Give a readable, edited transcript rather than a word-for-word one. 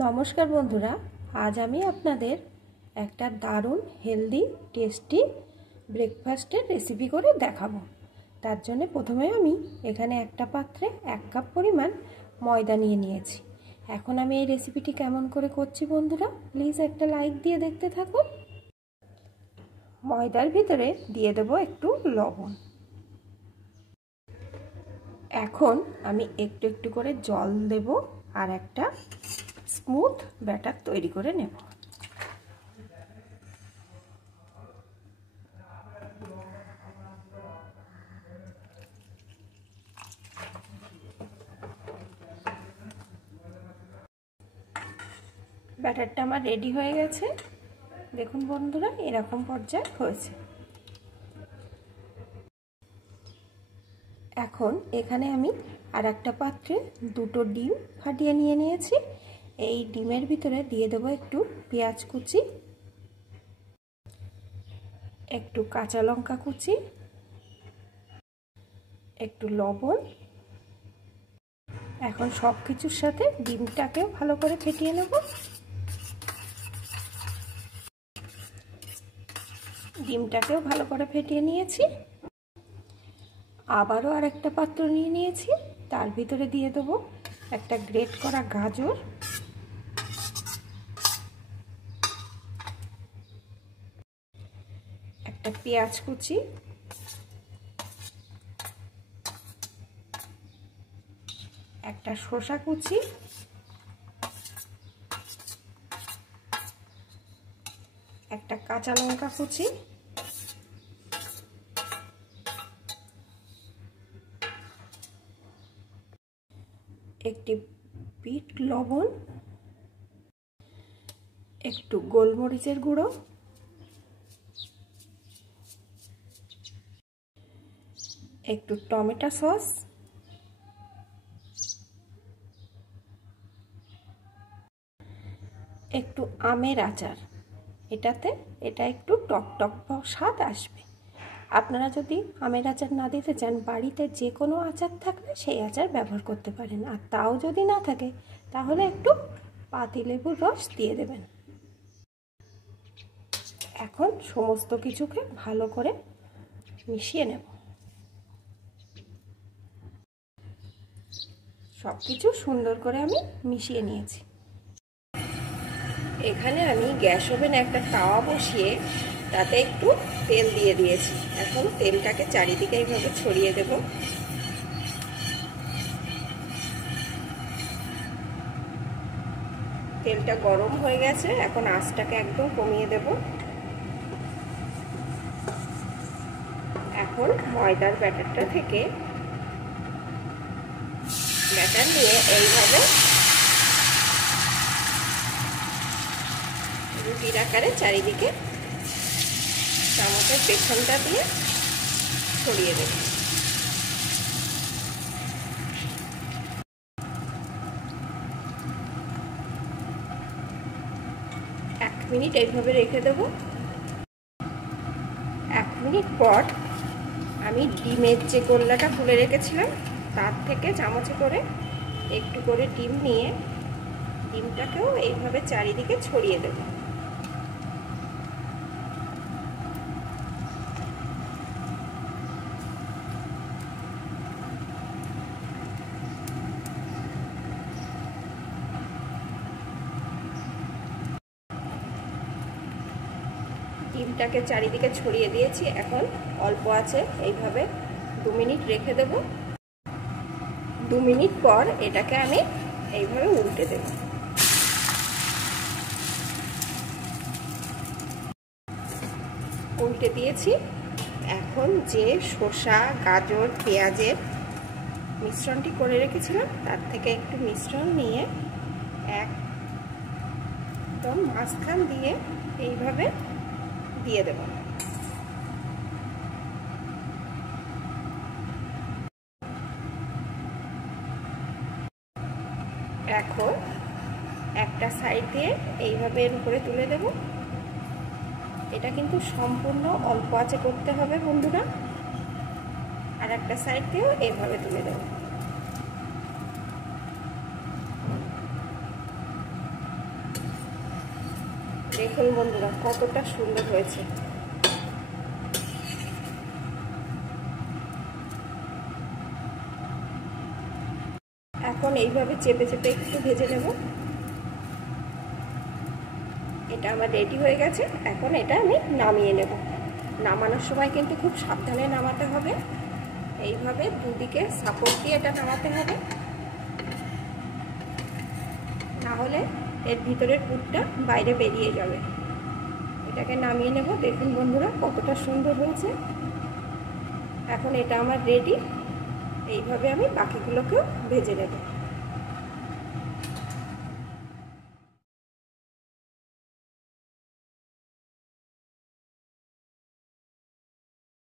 নমস্কার বন্ধুরা, আজ আমি আপনাদের একটা দারুণ হেলদি টেস্টি ব্রেকফাস্টের রেসিপি করে দেখাবো। তার জন্য প্রথমে আমি এখানে একটা পাত্রে 1 কাপ পরিমাণ ময়দা নিয়ে নিয়েছি। এখন আমি এই রেসিপিটি কেমন করে করছি বন্ধুরা, প্লিজ একটা লাইক দিয়ে দেখতে থাকুন। ময়দার ভিতরে দিয়ে দেবো একটু লবণ। এখন আমি একটু একটু করে জল দেব আর একটা স্মুথ ব্যাটার তৈরি করে নেব। ব্যাটারটা আমার রেডি হয়ে গেছে। দেখুন বন্ধুরা, এরকম পর্যায়ে হয়েছে। এখন এখানে আমি আর একটা পাত্রে 2টো ডিম ফাটিয়ে নিয়ে নিয়েছি। এই ডিমের ভিতরে দিয়ে দেবো একটু পেঁয়াজ কুচি, একটু কাঁচা লঙ্কা কুচি, একটু লবণ। এখন সব কিছুর সাথে ডিমটাকেও ভালো করে ফেটিয়ে নেব। ডিমটাকেও ভালো করে ফেটিয়ে নিয়েছি। আবারও আরেকটা পাত্র নিয়ে নিয়েছি, তার ভিতরে দিয়ে দেবো একটা গ্রেট করা গাজর, একটা পেঁয়াজ কুচি, একটা শসা কুচি, একটা কাঁচা লঙ্কা কুচি, একটি বিট লবণ, একটু গোলমরিচের গুঁড়ো, একটু টমেটো সস, একটু আমের আচার। এটা একটু টক টক স্বাদ আসবে। আপনারা যদি আমের আচার না দিতে চান, বাড়িতে যে কোনো আচার থাকলে সেই আচার ব্যবহার করতে পারেন। আর তাও যদি না থাকে তাহলে একটু পাতিলেবুর রস দিয়ে দেবেন। এখন সমস্ত কিছুকে ভালো করে মিশিয়ে নেব। সব কিছু সুন্দর করে আমি মিশিয়ে নিয়েছি। এখানে আমি গ্যাস ওভেনে একটা তাওয়া বসিয়ে তাতে একটু তেল দিয়ে দিয়েছি। এখন তেলটাকে চারিদিকে এইভাবে ছড়িয়ে দেব। তেলটা গরম হয়ে গেছে, এখন আঁচটাকে একদম কমিয়ে দেব। এখন ময়দার ব্যাটারটা থেকে ব্যাটার নিয়ে এইভাবে রুটির আকারে চারিদিকে চামচের পেছনটা দিয়ে ছড়িয়ে দেব। এক মিনিট এইভাবে রেখে দেব। 1 মিনিট পর আমি ডিমের যে গোল্লাটা খুলে রেখেছিলাম তার থেকে চামচে করে একটু করে ডিম নিয়ে ডিমটাকেও এইভাবে চারিদিকে ছড়িয়ে দেব। ডিমটাকে চারিদিকে ছড়িয়ে দিয়েছি। এখন অল্প আছে এইভাবে 2 মিনিট রেখে দেব। 2 মিনিট পর এটাকে আমি এইভাবে উল্টে দেব। উল্টে দিয়েছি। এখন যে শসা, গাজর, পেঁয়াজের মিশ্রণটি করে রেখেছিলাম তার থেকে একটু মিশ্রণ নিয়ে একদম মাঝখান দিয়ে এইভাবে দিয়ে দেব। এখন একটা সাইড দিয়ে এইভাবে এর উপরে তুলে দেব। এটা কিন্তু সম্পূর্ণ অল্প আঁচে করতে হবে বন্ধুরা। আর একটা সাইড দিয়েও এইভাবে তুলে দেব। দেখুন বন্ধুরা কতটা সুন্দর হয়েছে। এখন এইভাবে চেপে চেপে একটু ভেজে নেব। এটা আমার রেডি হয়ে গেছে। এখন এটা আমি নামিয়ে নেব। নামানোর সময় কিন্তু খুব সাবধানে নামাতে হবে। এইভাবে দুদিকে সাপোর্ট দিয়ে এটা নামাতে হবে, না হলে এর ভিতরের পুরটা বাইরে বেরিয়ে যাবে। এটাকে নামিয়ে নেব। দেখুন বন্ধুরা কতটা সুন্দর হয়েছে। এখন এটা আমার রেডি। এইভাবে আমি বাকিগুলোকেও ভেজে নেব।